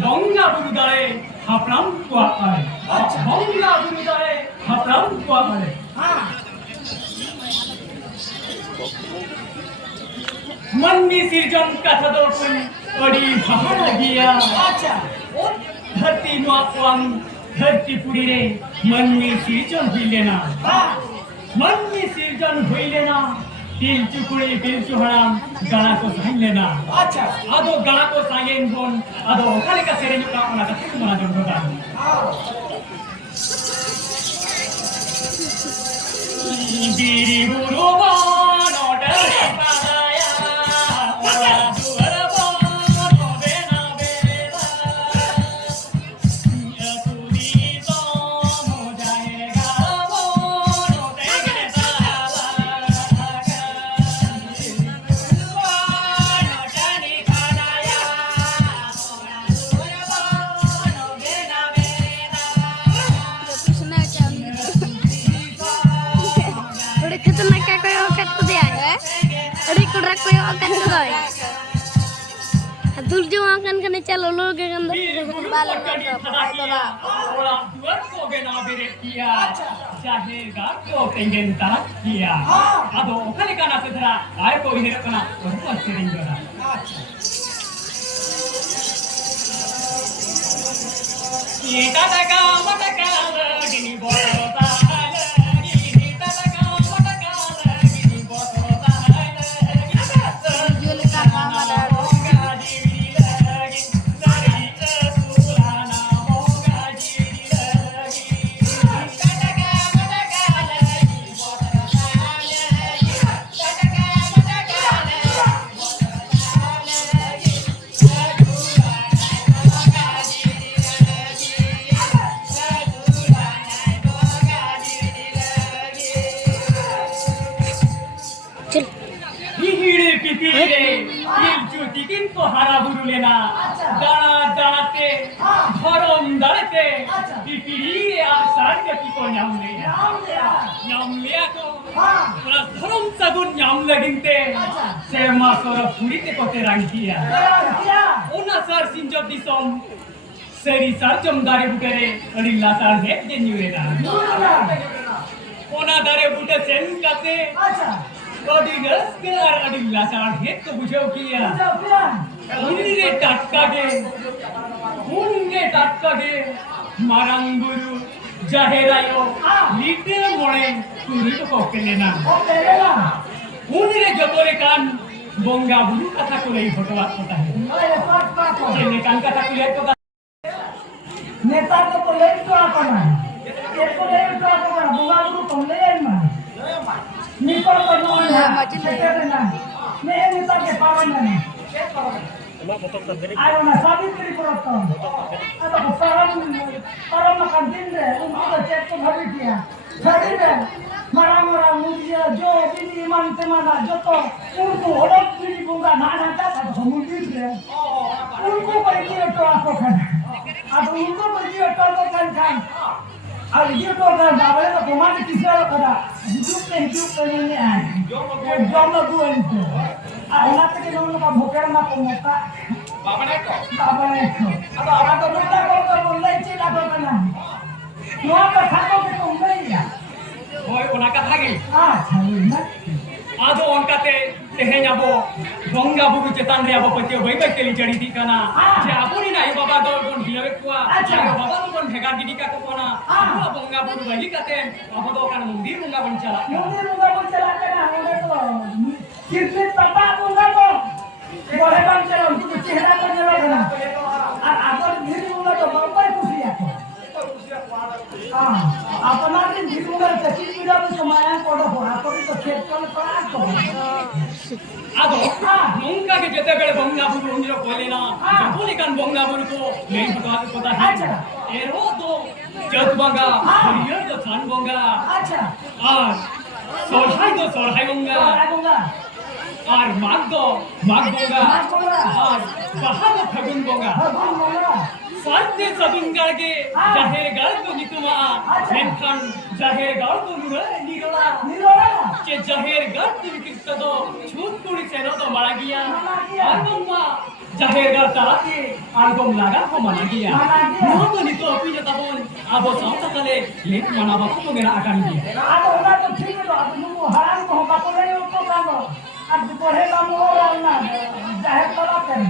Bongga budaya hapram kuat ale. Bongga budaya hapram kuat ale. मन्नी सिरजन कथा दर्पण पड़ी भावना गिया अच्छा धरती नुआवांग धरती पुरी रे मन्नी सिरजन हुईलेना मन्नी सिरजन हुईलेना तिल चुकुड़ी तिल चुहराम गाना को साइलेना अच्छा आदो गाना को साइलेन बोन आदो खाली का सेरेनी का मना का ठीक मना जन होता बीरी बुरुवान order Dul jua kan kena calon lo ke kan balik ke orang duar ko bena beretia jahe gar ko tengen tarak kia. Ado okale kana sedra ay ko ihir kana ko sering jora. Kita daga mataka gini borota gini daga mataka gini borota Jual sama ada. Cil. Hihire pipire ilju tikin to haraburu lena dana danate ghorom dalate pipire asar ke piko nyamle nyamle ko plus ghorom sagun nyamle ginte se masora purite kote rangkia ona sar sinjob disom seri sar jomdare butere adilla sar het de nyurena ona dare bute sen kate Ordinals ke adilla sar het to bujau kia unne tatka ge marang guru jaherayo lite mone turi to kokelena unne jotore kan bonga buru katha kolei photowat kota hai jene kan katha kolei kota नेता को ले तो आपना एक को ले तो आपना बुआ को तुम ले ना निकल कर नो है ना मैं नेता के पावन नहीं आयो ना साबित्री करतो अब तो परम कंटिन रे उनको तो चेक को भरी किया छड़ी रे मरा मुझे जो बिनी मानते माना जो तो उनको ओडक बिनी बुंगा ना ना का तो मुझे रे उनको परिचय तो आपको खाना अब उनको बच्चे अटल को kan अब ये तो kan बाबा तो कमांड किसी और करा हिजुक नहीं है जॉब लगू है इनको आना तक के लोगों का भोकर ना को मौका बाबा ने को अब आना तो लोग को बोलना ही चिल्ला दो करना वो का खाओ के तुम नहीं है hoy ona katha ge अच्छा ना ado onkate teheny abo bonga buru chetan re abo patio bai bai teli chadi dikana je apuni nai baba do gon hilabe kuwa ayo baba do gon bhegar didi ka kopona abo bonga buru bai katen abo do kan mundir bonga bon chala मुझे रुका को चला के ना उन्हें तो कितने तपा दूंगा तो बोले बन चलो उनको चेहरा को चलो ना और अगर धीरे दूंगा तो बाबा खुशी आको हाँ अपना दिन धीरे दूंगा तो किस पूजा में समाया कोड़ो हो आपको तो खेत को पड़ा तो ado nongka ge jete bele bonga buru unjiro kolena japuni kan bonga buru ko nei bata kota hai ero to jat bonga hariya to than bonga अच्छा ar sorhai bonga दूंगा আর মাঘ bonga আর bahag phagun bonga भगवान बोला साथे sabungarge jaher gal ko nikuma menkan jaher gal ko nirola Nirola che jaher gal tu kirta do chut kuri seno do mara giya ar bomma jaher gal tarate ar bom laga ko mana giya no to nito api jata bon abo sauta kale lek manaba ko gena akan giya अब उन्हें तो ठीक है अब नुको हराम को बापो ले उनको कामो अब पढ़े काम हो रहा ना जाहिर करा कर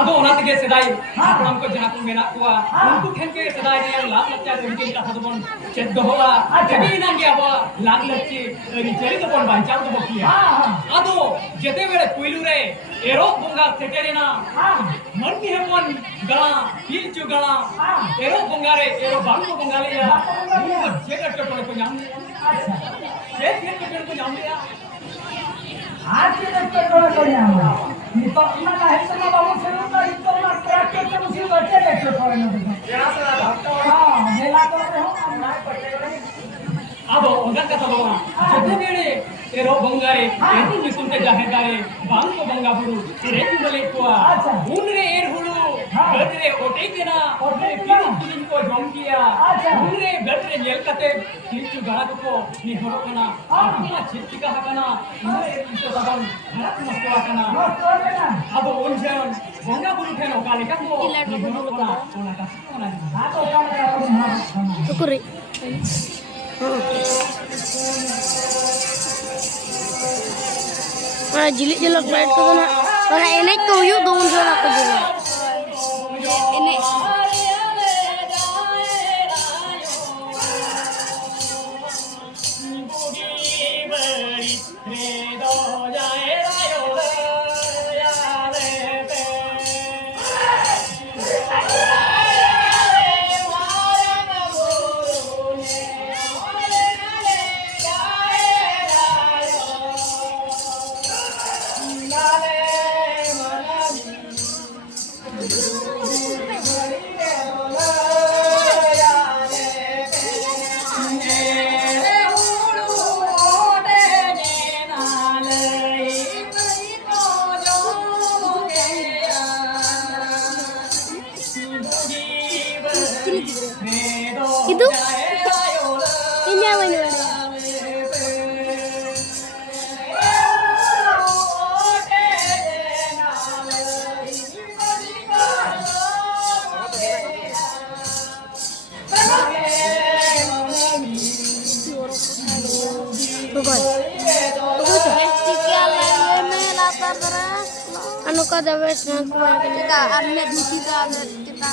ado ona tege sedai hapram ko jaha ko mena kuwa unku khenke sedai ne lag laccha de unke katha don chet dohola jadi nange abo lag lacche ri cheri to bon banchau to bokia ado jete bele puilu re ero bonga setere na man ni hemon gala pil chu gala ero bonga re ero bang ko bonga le ya je kat to ko nyam अच्छा je kat ko nyam ya आज के तक तो कर जाऊंगा ये तो अपना है तो ना बाबू से ना तो ना ट्रैक के तो मुझे बच्चे लेके पड़े ना हां मेला कर रहे हो ना ado ogan kata bonga jete bele ero bonga re ero nisunte jahegare bang ko bonga buru ere tu bale kuwa unre er hulu gadre otei kena piru tudin ko jom kiya unre gadre nyel kate kinchu gara ko ni horo kana apna chitka hakana unre kinchu daban harat mastwa kana ado onjan bonga buru keno kale ka ko ni horo kana ona ka ona हां तो काम करा Tukuri. Jilik-jilik light ko na. Para enek ko yuk doon sa ako dito. Enek. Itu ini apa ini? Anu ka da wes na ko ka amne duti da kita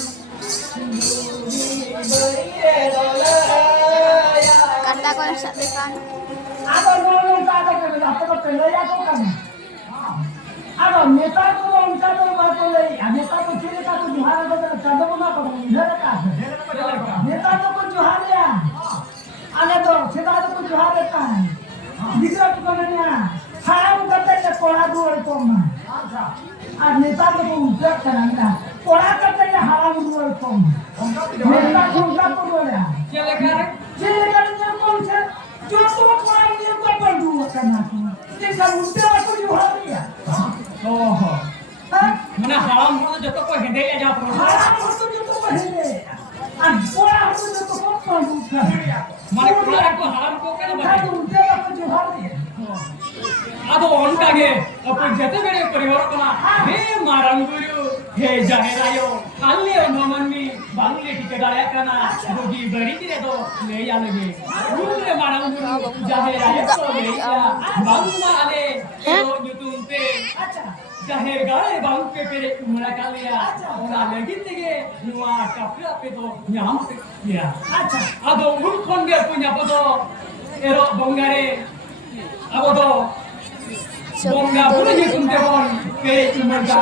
kata ko sa tekan Ada nolong kata ko dapat ko pelaya ko kan. Ada नेता को उनका तो बात बोले नेता को चले का तो जुहार को चादो ना को इधर का नेता तो को जुहार या आने तो सीधा तो को जुहार देता है दिखरा तो करने हराम करते हैं कोड़ा दूर को ना और नेता को उपयोग करना कोड़ा करते हैं हराम दूर को नेता को उपयोग को बोले चले कर कौन से जो तो कोड़ा नहीं को बंदू करना देखा उनसे को जुहार दिया ओह mana haram ko joto ko hende ya ja pro हराम तो जो तो पहले और कोड़ा तो जो तो बंदू कर mane kula ko haram ko kana देखा ba उनसे को जुहार दिया ado ontage apun jete bere paribara kana he maranguru he jaherayo alle onomanni bangle tikadare kana gogi bari dire do le ya lege ulle maranguru jaherayo to le ya bangma ale ero yutumte अच्छा jaher gare bang pe pere umra kaliya ona legin tige nuwa kapra pe do nyam pe ya अच्छा ado un khonde punya bodo ero bongare abodo Bongga pura je sunte bon pere umarga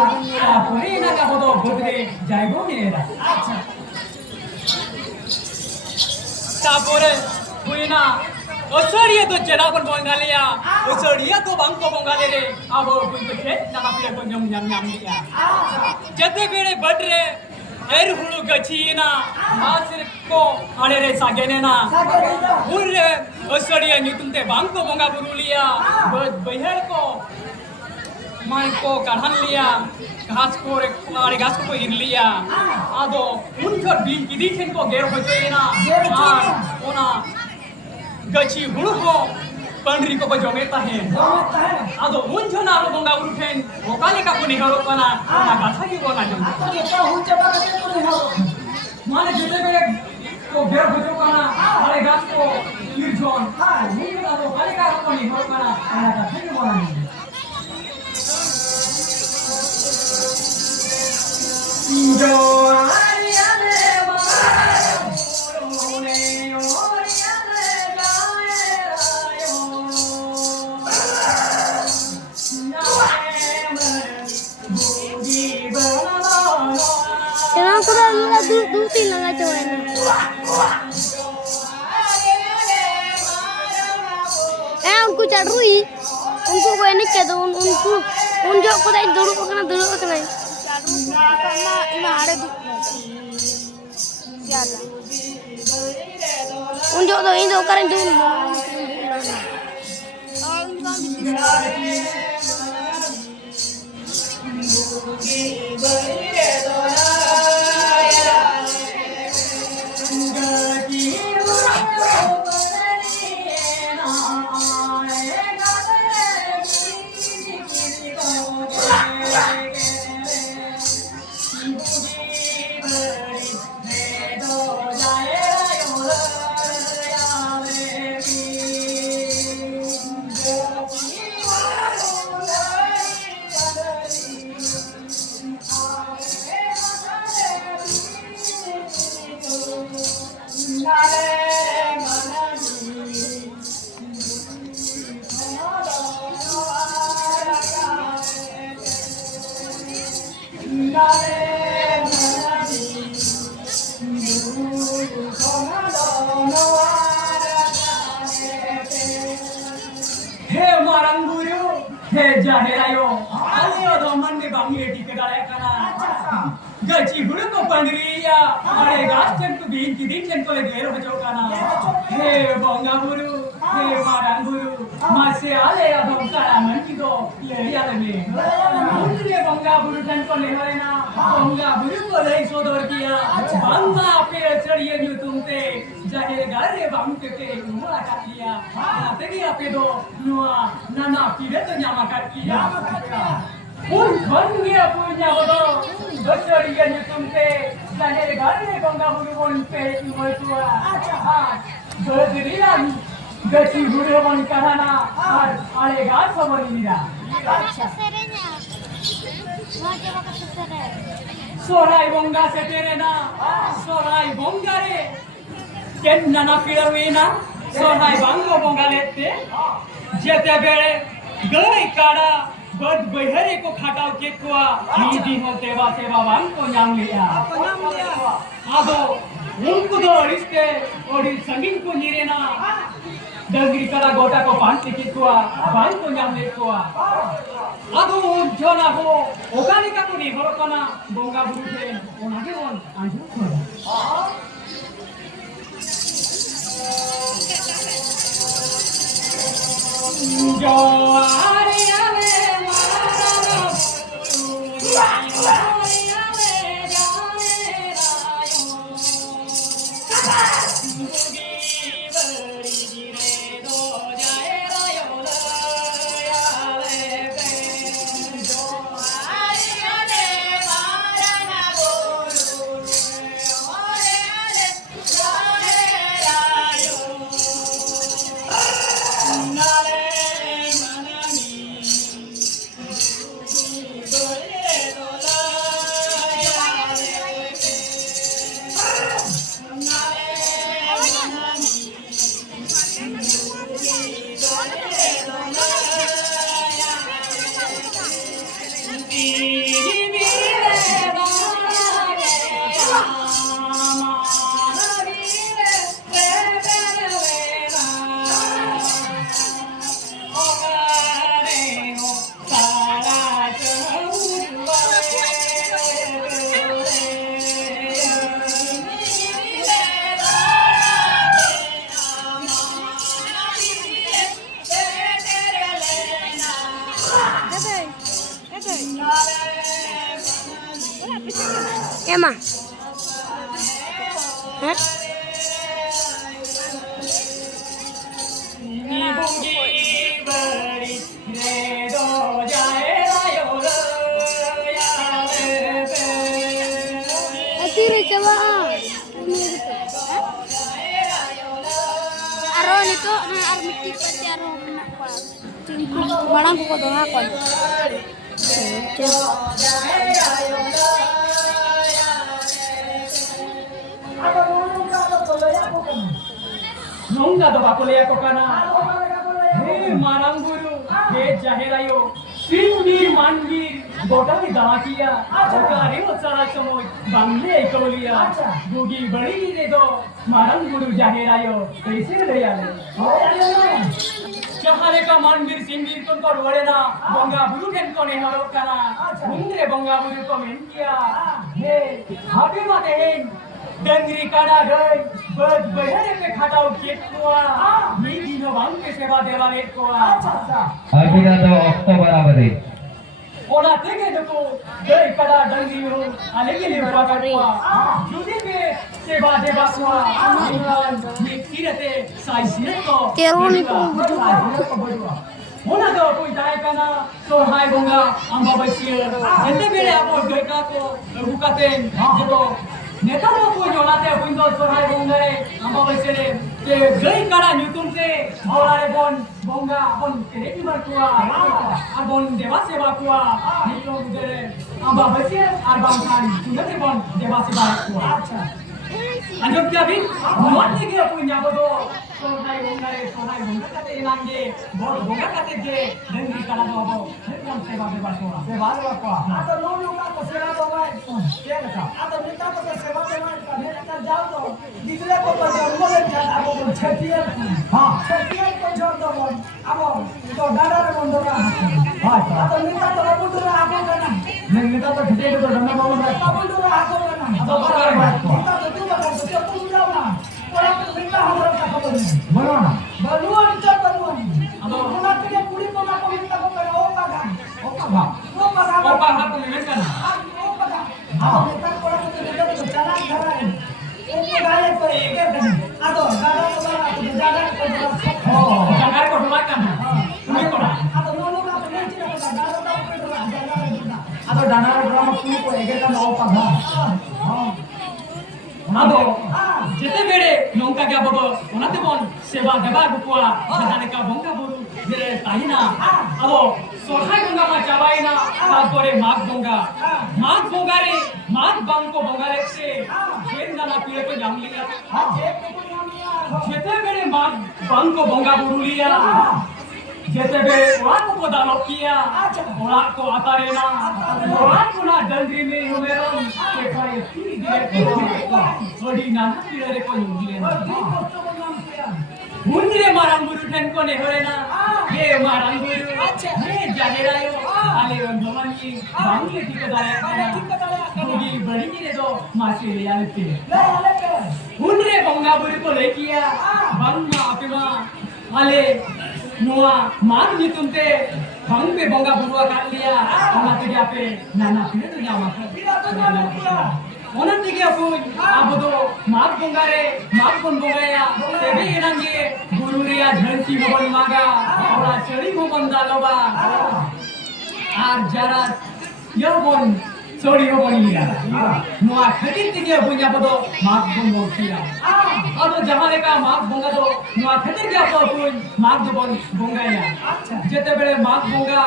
apore na ka bodo bodre jaibo mera अच्छा tapore huina osoriye to jera kon bongaliya osoriye to bang ko bongale re abo kunte khet na ka pire kon nyam nyam dia jete bere badre er hulu gachina asir ko ale re sagene na सागर दिया urre osoriye nyutumte bang ko bonga buruliya behar ko mai ko kadhan liya घास को मारे घास को इन लिया आदो उनका दिन किदी खेन को गेर हो जाए ना ओना गची हुड़ को पंडरी को बजोमेता है जमाता है आदो उन जो ना रो बंगा उठेन ओकाले का पुनी हरो कना ओना गाथा की को ना जम तो ये तो हो जबा के तो नहीं हो माने जते बे को गेर हो जो कना मारे घास को इन जोन हां ये ना रो ओकाले का पुनी हरो कना ओना गाथा की को ना जो आरिया ने मारोने ओरिया ने गाए रायो नाम भोगी बनाना Jangan kurang lah duti lah ngaco ini. Unku cadrui, unku gue ini kado unku unjuk ko tadi dulu kena. Karena ini ada du. Siapa? Unjuk tuh ini karen dulu. He marang guru, he jaherayo, alio doman ni bangi dikadaya kana. Gaji guru ko pandiriya, are gastem ko din chen ko le gero ho kana. He bonga guru, he marang guru, mase ale adom kara man ki do le ya le me. Mundre bonga guru chen ko le hare na, bonga guru ko le sodor kiya. Banga pe chariye nyu tumte, jaher gare bang ke umra katiya. Tegi ape do nuwa nana pide to nyama katiya. Un bangiya punya bodo, chariye nyu tumte, jaher gare bonga guru bon pe imoy tua. Berdirian gaji guru bon karana, ale gas saboni nira. Serenya. Mau coba ke sere. Sorai bonga seterena, sorai bongare. Ken nana pirawena, sorai bango bonga lette. Jete bere, gai kada, bad behare ko khatao ke kuwa. Nidi ho teva bang ko nyam liya. Ado, unko do riste, ori sangin ko nirena. Dangri kada gota ko panti ke kuwa, bang ko nyam le kuwa. Ado jona ho, okani ka ko ni horokana, bonga burute, onage on anju ko. Jo ari ave marana guru ari ave jane rayo bugi bari dire do jae rayo ale be jo ari ave marana guru ari ave jane rayo nale Emma. Hah? Tira coba. Aron itu na armiti pati aron apa? Tingku barang ko do hakon. Nongga do bakole ko kana. He marang guru, he jaherayo. Sindir mandir, gota di damakiya. Okare otsara chomoy, bangle koliya. Bugi bari re do, marang guru jaherayo. Kaise le yale? Jahare ka mandir sindir kon ko rore na, bonga buru ken ko ne haro kana. Mundre bonga buru ko men kiya. He, happy mate hen. Dangri kada gai, bad behare pe khatao ketwa. Nidi no bang ke seba devale koa. Akhirnya do Oktober abadi. Ona tege doko gai kada dangri ho, alege le bakatwa. Judi pe seba deva koa. Ni kirate sai sireto. Teroni ko Ona do koi dai kana sohai bonga amba basia. Jete bele apo gai ka ko rukaten jeto नेताओं को जोड़ाते हैं Windows पर high बोंगे हम वैसे ले के गई करा न्यूटन से और आए बोन बोंगा बोन तेरे की बात हुआ और बोन देवा सेवा हुआ न्यूटन उधर हम वैसे और बांकान सुनते बोन देवा सेवा हुआ अच्छा अंजों क्या भी मौत नहीं किया कोई ना बोलो सोनाई बोंगा काते इनांगे बोंगा काते जे दंगी करा दो बो हम सेवा हुआ आता लोग का सेवा होगा क्या कहता आता नेता को सेवा देना नेता जाओ तो दिखले को तो जंगल में जाओ अब छतिया हां छतिया को छोड़ दो अब तो दादा रे बंदो का अच्छा तो नेता तो बंदो रे आगो करना नेता तो ठिके तो धन्ना बाबू तो बंदो रे आगो करना तो बराबर बात को नेता तो तू बता तो तुम जाओ ना कोड़ा तो नेता हमरा का खबर नहीं बोलो ना बलुआन तो बलुआन अब कोना के पूरी कोना को नेता को करे ओ पागा ओ बाबा ओ ओ बाबा को मिलन करना ओ पागा अब नेता कोड़ा तो नेता तो चला धरा है ओ गाले को एक दिन आदो दादा को बाबा को दादा को ओ जगार को ढुला करना तुम्ही कोणा आदो नोनो का तो नहीं चिना दादा को दादा आता डानार ड्रामा तुम्ही को एके का नाव पाहा हां ओनादो जेते बेडे नौका क्या बबो ओनाते बोन सेवा देबा गुकुआ जहाने का बंगा बुरु जेरे ताहिना आदो सोहाय गंगा मा चाबाइना तारपरे माग गंगा रे माग बांको बंगा रे से जेन नाना पीड़े को जाम लिया जेते बेडे माग बांको बंगा बुरु लिया जेते बेडे ओला को दालो किया ओला को आतारे ना ओला को ना डंगरी में हुमेरन के खाए ती दिले थोड़ी ना पीड़े रे को युगले ना मुंडरे मारंगुरु ठन को ने होरे ना ये मारंगुरु ये जानेरायो आले रंगमानी बांगले ठीक दाया होगी बड़ी रे दो मासी ले आलते मुंडरे बंगा बुरु को ले किया बंगा अपिमा आले नुआ मान भी तुमते बंग पे बंगा बुरुआ काट लिया ओना ते क्या पे नाना पीड़े तो जामा ओनन दिगे अपुन आबदो माग बंगारे माग बन बंगाया तेबे एनंगे गुरु रिया झंसी मोबन मागा ओला चड़ी मोबन दालोबा आर जरा यबन चड़ी मोबन लिया नुआ खटिन दिगे अपुन आबदो माग बन बंगिया आदो जहाने का माग बंगा दो नुआ खटिन के अपुन माग बन बंगाया जेते बेले माग बंगा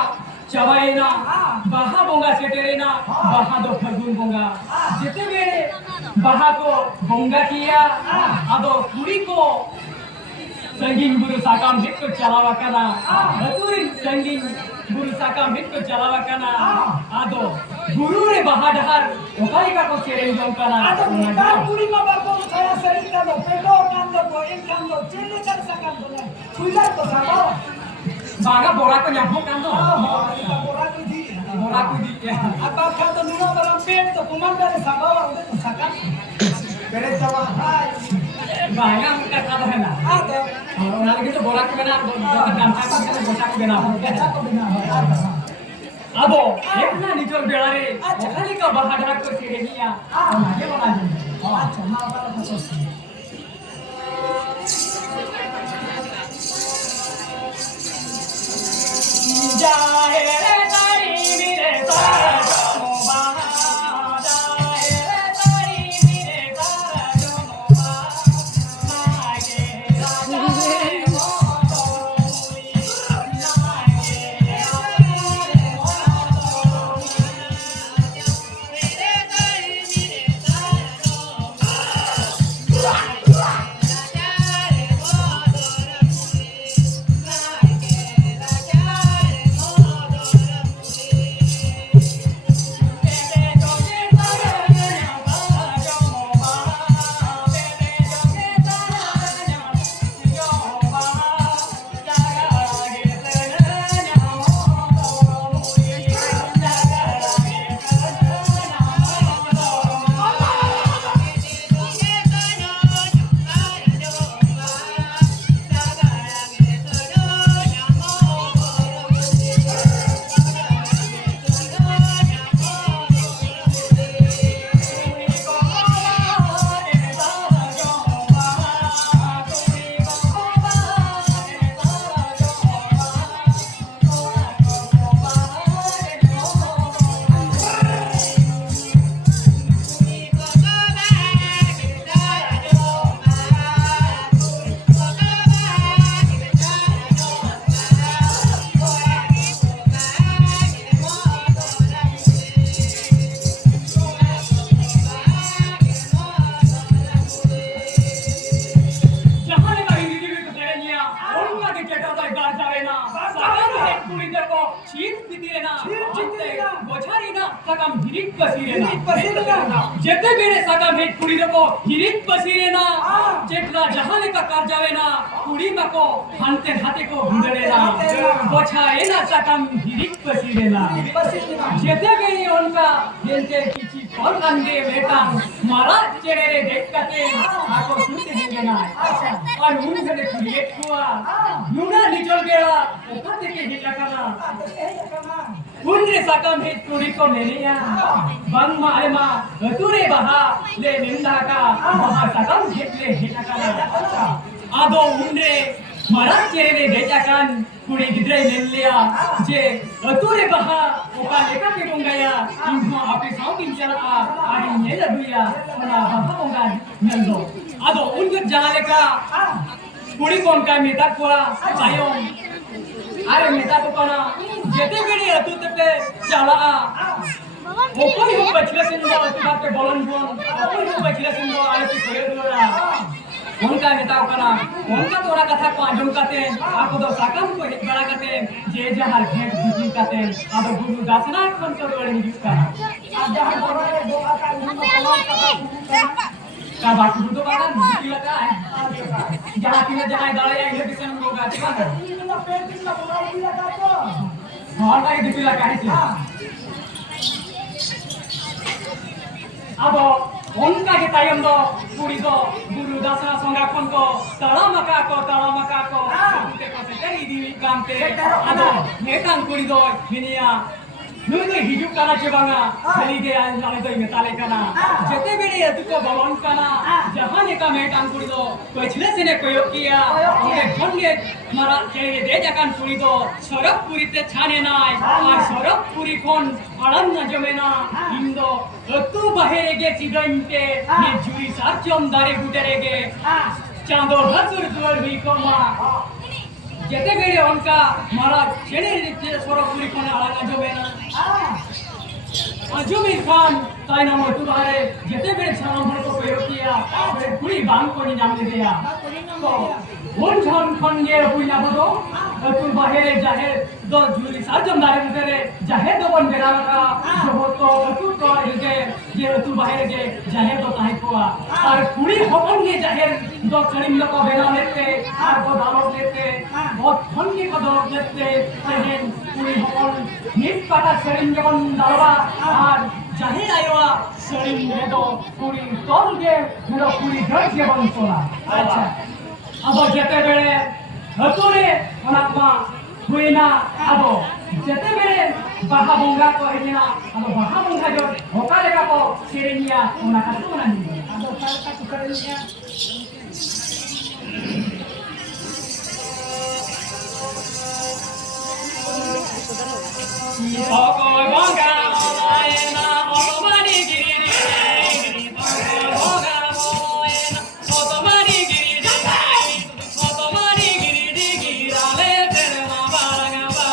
चबाइना बाहा बंगा सेटेरेना बाहा दो फगुन बंगा जेते बेले बाहा को बंगा किया आदो कुड़ी को संगीन बुरु साकाम हिट को चलावा कना अतुरिन संगीन बुरु साकाम हिट को चलावा कना आदो गुरु रे बाहा डहार ओकाई का को सेरेन जों कना आदो नेता पूरी मा बाबो छाया शरीर का दो पेटो कान दो गोइन कान दो चिल्ली कर सकन दो फुला तो साबो बागा बोरा को न्यापो कान दो बोरा को दी अब बाप का तो नुनो बरम पेट तो कुमंडा रे साबो उदे तो सकन पेरे चवा हाय बागा मुका का है ना आदो ओना लगे तो बोरा को बना डांटा को बोटा को बना अच्छा को बिना अब एक ना निजोर बेड़ा रे ओखाली का बहादुर को सेरेनिया ओना के बना दे अच्छा ना बारा तो जाहे रे तारी मेरे तारा जो बहा जाहे रे तारी मेरे तारा जो बहा मागे राजा रे मोतो मुली मागे राजा रे मोतो मुली रे तारी मेरे तारा जो बहा जेते बेरे साका भेट कुड़ी को हिरित पसीरे ना जेटला जहां लेका कर जावे ना कुड़ी मको हंते हाथे को भुंडरे ना बछाए ना सकम हिरिक पसीरेना जेते गई उनका जेते किसी फल अंदे बेटा मारा चेहरे देख करते आको सुनते हैं ना और उन से क्रिएट हुआ नुना निचल गया ऊपर के हिला करना उनरे सकम हित पूरी को मेनिया बंग मारे मा तुरे बहा ले निंदा का बहा सकम हित ले हिला करना आदो उनरे मारा चेहरे देखाkan कुड़ी गिद्रे नेलिया जे तुरे बहा ओका लेका के गया इनको आपे साउ दिन चला आरी ने लडुया ओना बहा ओगा नंदो आदो उनके जहां लेका कुड़ी कोन का मेता कोरा चायो अरे मेता तो कोना जेते बेड़ी अतु तपे चला ओकोई हो बचले सिंदो तुबाते बोलन बोन ओकोई हो बचले सिंदो आले की करे दोरा उनका नेता करा उनका तोरा कथा को आजम करते आपको तो साकम को हित बड़ा करते जे जहां भेंट बिजी करते अब गुरु दासना कौन तो बड़े हित का आज जहां बोले दो आता उनको कलाम का बात तो बात नहीं लगा है जहां की जहां दाले या इले किसन लोग आते हैं ना पेट ना बोला दिया का तो हां का दिखी लगा है अब उनका के तायम दो पूरी दो गुरु दासना संगा कोन को तळमका को ते को से तेरी दी काम ते आदो नेतान पूरी दो हिनिया नुनु हिजु काना चेबांगा खली दे आले दो मेताले काना जेते बेरे तु को बलन काना जहां ने का मेटान पूरी दो कोइछले सेने कोयो किया ओने खंगे मारा चेरे दे जकान पूरी दो सरप पूरी ते छाने नाय और सरप पूरी कोन आलम न जमेना इंदो तू बाहेरे गे चिगंते ये जुरी साचम दारे गुटरे गे चांदो हसुर दुवर भी कोमा जेते बेरे उनका मारा चेरे दे सरप पूरी कोन आलम न जमेना अजुमीर खान ताई नाम तू बारे जेते बेरे छाम भर को प्रयोग किया पूरी बांग को नि नाम दे दिया तो उन छन खंगे पुइना बदो तू बाहेरे जाहे दो जुली साजम दारे मुतेरे जाहे दो बन बेरा का जो तो तू तो जे जे तू बाहेरे जे जाहे दो ताई कोआ और पूरी होपन के जाहे दो चढ़िम लोग बेना लेते और को दालो लेते बहुत खंगे को दालो लेते तेन पूरी होपन निट पाटा चढ़िम जवन दालवा और जाहे आयोआ चढ़िम में दो पूरी तोल के मेरो पूरी घर के बन सोला अच्छा अब जेते बेरे हतुरे ओनामा हुइना अब जेते बेरे बाहा बंगा को हेना अब बाहा बंगा जो होका लेका को सेरेनिया ओना का तो नानी अब सारा को करेनिया ओकोय बंगा ओलायना ओतोमानी गिरी बंगा ओलायना ओतोमानी गिरी गिराले तेरे माबारंगा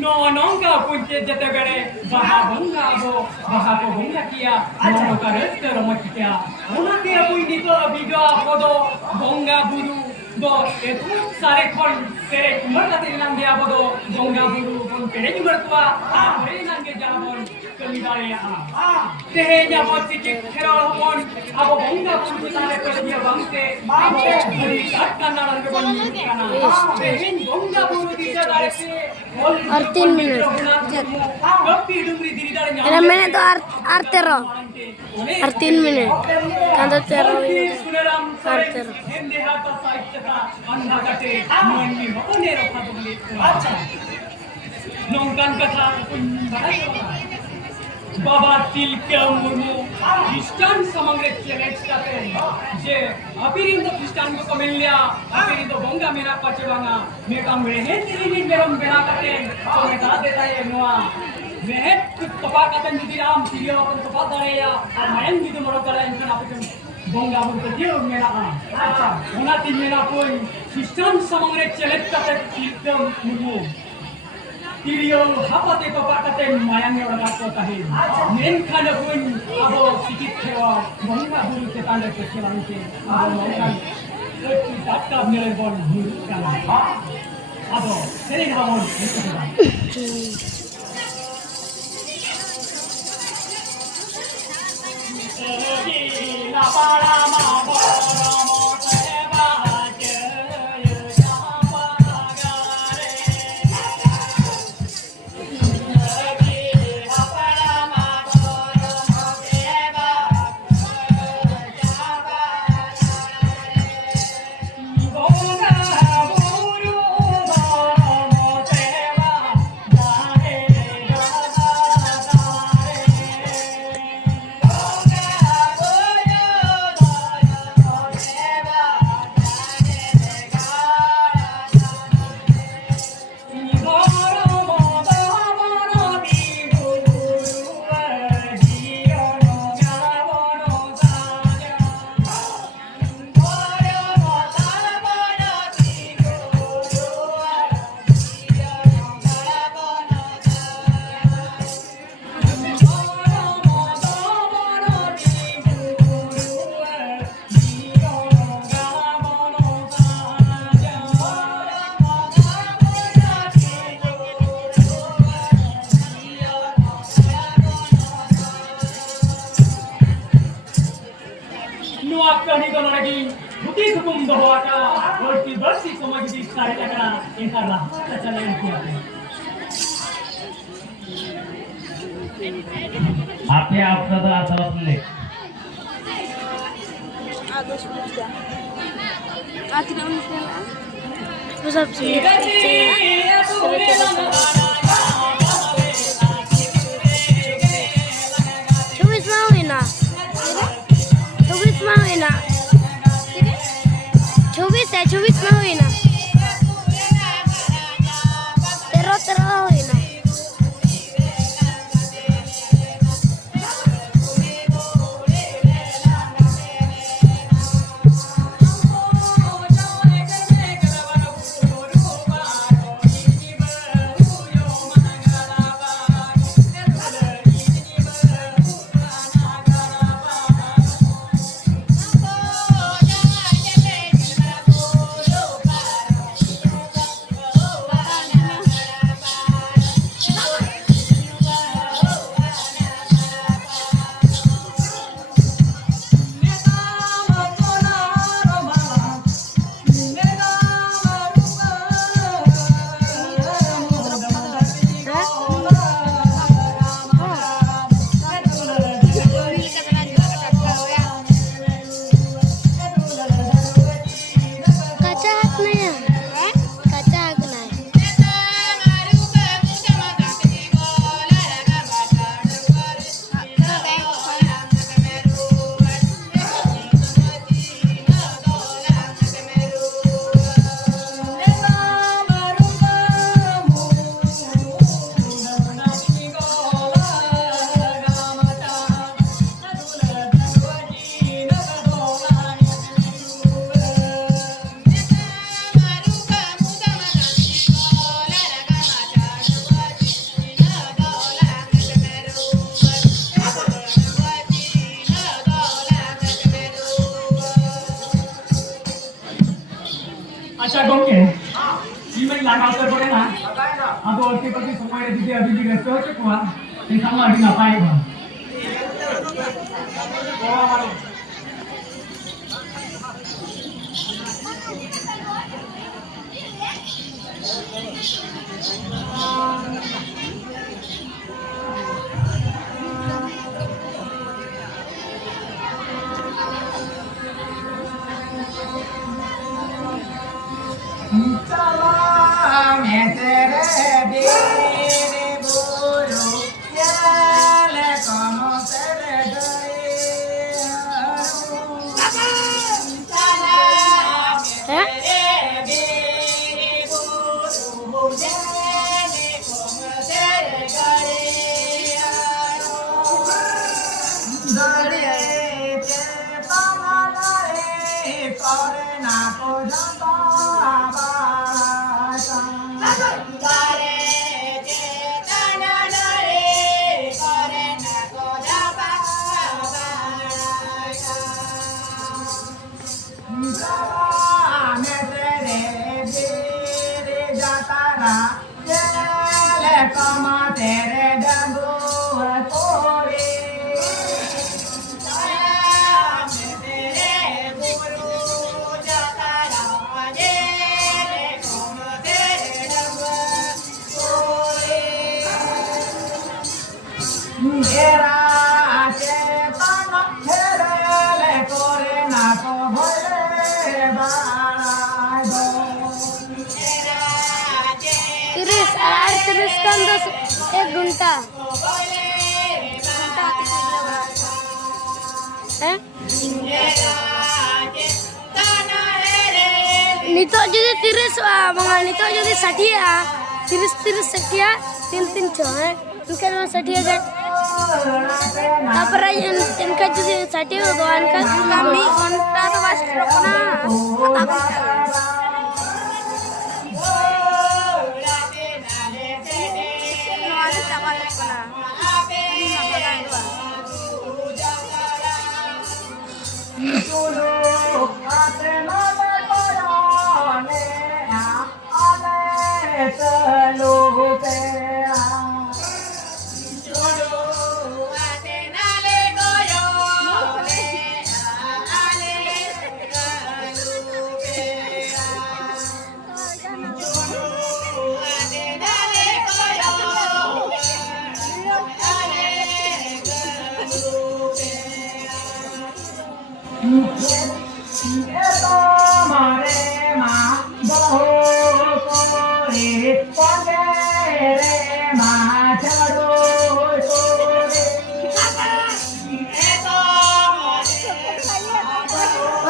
नो नोंगा पुंचे जते बेरे बाहा बंगा बो बाहा को बंगा किया नो का रेस्ट रमत किया ओना के पुंडी तो बिगा पदो बंगा बुरु दो एतु सारे कोन तेरे कुमर का तेरे नाम दिया पदो बंगा बुरु कोन तेरे कुमर को तेरे नाम के जाबन कलिदारे आ तेहे या पति के खेरो कोन अब बंगा पुंडी तारे पर दिया बंगते अब हरी काट का नाम के बन काना तेहे बंगा बुरु दिया तारे से और 3 मिनट एना मैंने तो आर 13 और 3 मिनट कांदो 13 आर 13 नौकान कथा बाबा तिलका मुर्मू ख्रिस्टान समग्र चैलेंज करते जे अपिरिंद ख्रिस्टान को कमेलिया अपिरिंद बंगा मेरा पचवांगा मेरा मेहनत तेरी मेरम बेना करते तो मेरा देता है नोआ मेहनत तपा करते निदिराम सिरियो अपन तपा दरेया और मैं निदु मरो करे इनका आप बंगा बुर के मेरा अच्छा होना तीन मेरा कोई ख्रिस्टान समग्र चैलेंज करते Tilka Murmu Tirio apa te papa kate mayang ni orang aku tahi. Nen kana pun abo sikit kewa mungkin bulu ke tanda ke selang ke. Abo mungkin tak tak nilai bon bulu kana. Abo sering hamon. आपल्या आपल्याला असं असले अच्छा Gange ini langkah terpena atau seperti semua yang dia di resto cuma ini sama lagi ngapain bang? Tiris, ar tiris kan dos gunta. Nito jadi tiris mga nito jadi sadia. Tiris sadia tin coy. Ikan sadia kan. Tapos ikan jadi sadia doan kan kami onta to mas rokna.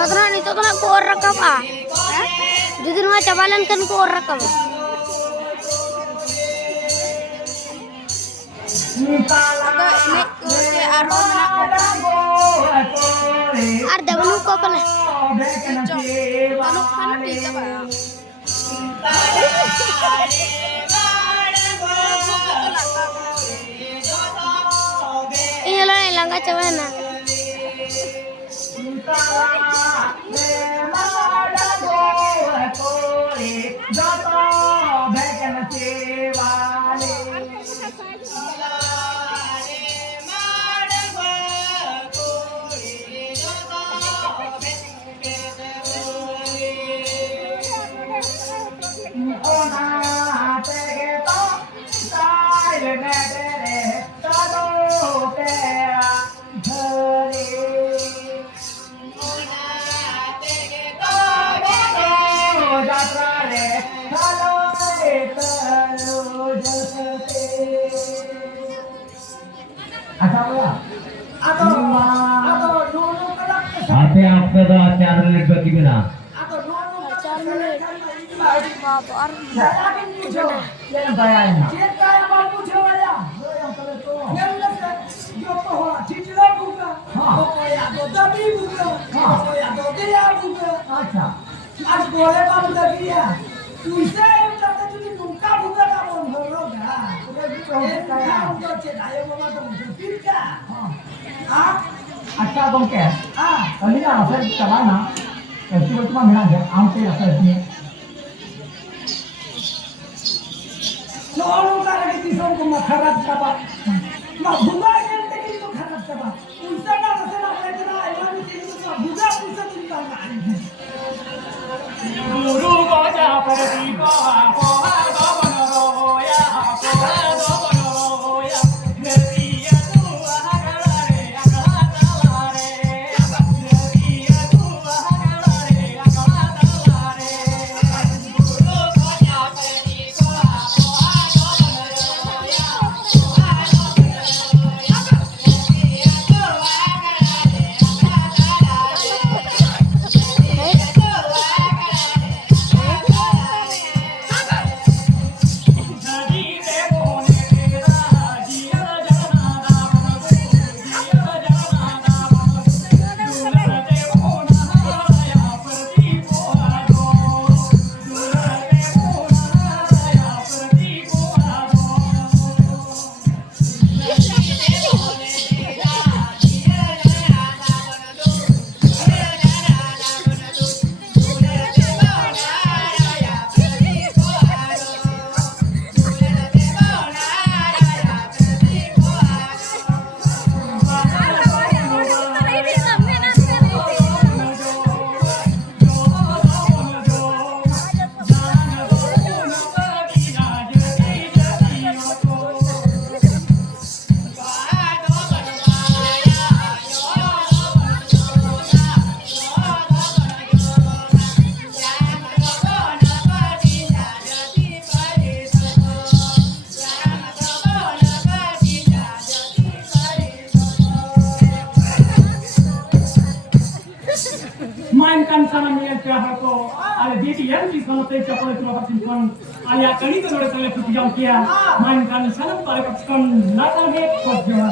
Padahal itu kan aku rekam Jadi rumah cabalan kan aku rekam. Ada menu ko apa nih? Ini loh yang langka cawana. Apa आपका तो 4 minute बाकी बिना 4 menit. Bapak orang. आज गोले का मुद्दा किया तुझसे उठाते तुझे नुका भूखा का बोल रहा है उधर चेता है बाबा तो मुझे फिर क्या हाँ अच्छा तुम क्या अभी ना असर चला ना ऐसी बात में मिला गया आम से असर नहीं सोनू का लगे तीसों को मैं खराब चबा मैं भूखा करते कि तो खराब चबा उनसे ना लेते ना इमानी तेरी तो भूखा पुरुष चिंता ना Guru baca perdipa, poha gobonoroya, poha gobonoroya, neriya tua agalare, agatalare, neriya tua agalare, agatalare. Guru baca perdipa, poha gobonoroya, poha gobonoroya, mainkan sana miel pihak ko ale diti yang di sana teh capole tu apa simpon ale akani tu nore tele tu jam kia mainkan sana pare kapskon nakal he kod jawa